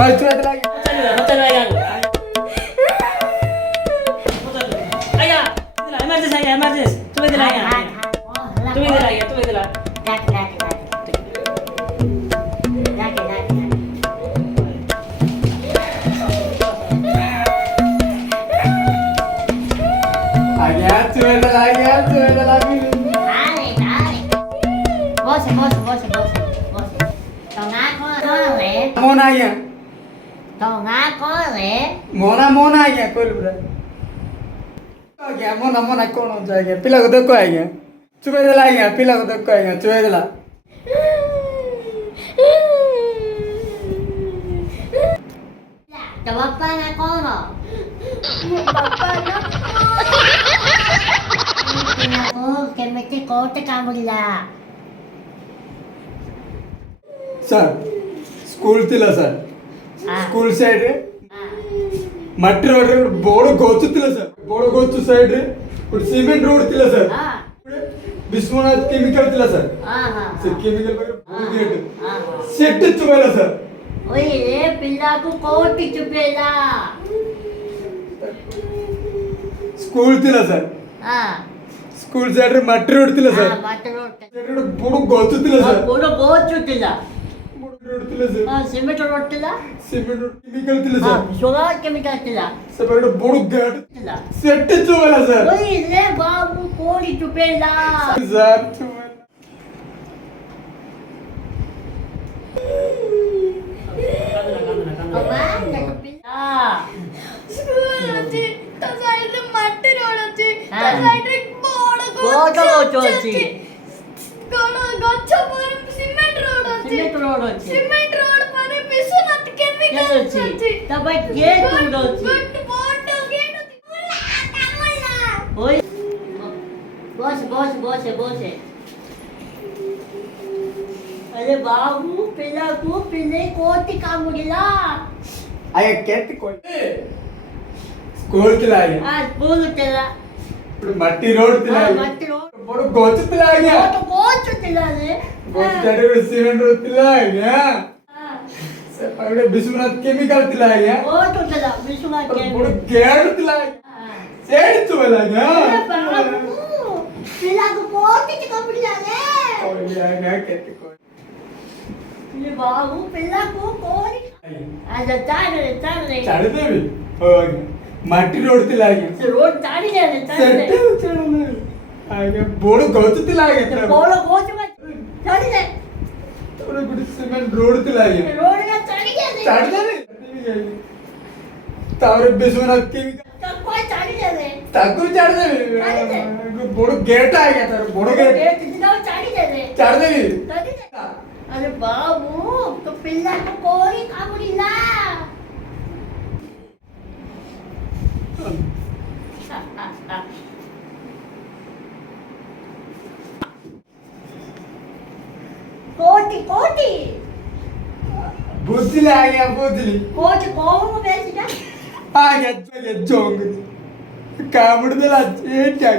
चुहे दिला hotel aja. Ayah, emergency ayah, emergency. Coba dia ayah. Coba dia ayah, coba dia. चुहे दिला मोना आया मोना मोना आया कोई बोला आ गया मोना मोना कौन हो जाएगा पिला को देखो आएगा चुहे दिला आएगा पिला को देखो आएगा चुहे दिला तो पापा ना कौन हो केमिटी कोट कामुला सर स्कूल तिला सर स्कूल साइड मट्टी रोड बोर्ड गोचु तिला सर बोर्ड गोचु साइड सीमेंट रोड तिला सर विश्वनाथ केमिकल तिला सर सर केमिकल गेट सेट चुवेला सर ओए रे पिल्ला को कोट चुपेला स्कूल तिला सर स्कूल साइड मट्टी रोड तिला सर मट्टी रोड बोर्ड गोचु तिला सर बोर्ड गोचु तिला रोड तिला सर सीमेंट रोड तिला सीमेंट रोड केमिकल तिला सर शुगर केमिकल तिला सर बोर्ड गेट तिला सेट चुवेला सर ओए रे बाबू कोड़ी चुपेला सर चुवेला अम्मा चुपेला स्कूल अच्छी तो साइड में मट्टी रोड अच्छी तो साइड में बोर्ड बोर्ड अच्छी गच्छ पर सीमेंट रोड अच्छी सीमेंट रोड अच्छी सीमेंट रोड पर विश्वनाथ केमिकल अच्छी अच्छी तब गेट रोड अच्छी गुड बोर्ड गेट अच्छी मुला ओए बस अरे बाबू पिला को पिले कोटी कामुला आया केट कोई स्कूल तिला आया आज बोल तेरा मट्टी रोड तिला आया मट्टी रोड बोर्ड गोचु तिला आया तो बहुत चुतिला रे गोचु साइड सीमेंट रोड तिला आया सर पहले विश्वनाथ केमिकल तिला आया बहुत चुतिला विश्वनाथ के बोर्ड गेट तिला आया सेट चुवेला बाबू पिला को कोटी कामुला रे और आया केट कोई ये बाबू पिला को कोटी आज चार रे चढ़ देवी ओके मट्टी रोड तिला आया रोड चाड़ी रे सेट चढ़ने आया बोर्ड गोचु तिला आया बोलो कोच में चाड़ी रे थोड़ा गुड सीमेंट रोड तिला आया रोड में चाड़ी रे चढ़ देवी तावरे विश्वनाथ केमिकल तो कोई चाड़ी रे ताकू चढ़ देवी बोर्ड गेट आया तार बोर्ड गेट गेट जितना चाड़ी रे चढ़ देवी चाड़ी रे अरे बाबू तो पिल्ला को कोई कामुला कोटी बुद्धि आ गया बुद्धि कोच कौन बेच जा आ गया जोंग कामुड़ दला ये क्या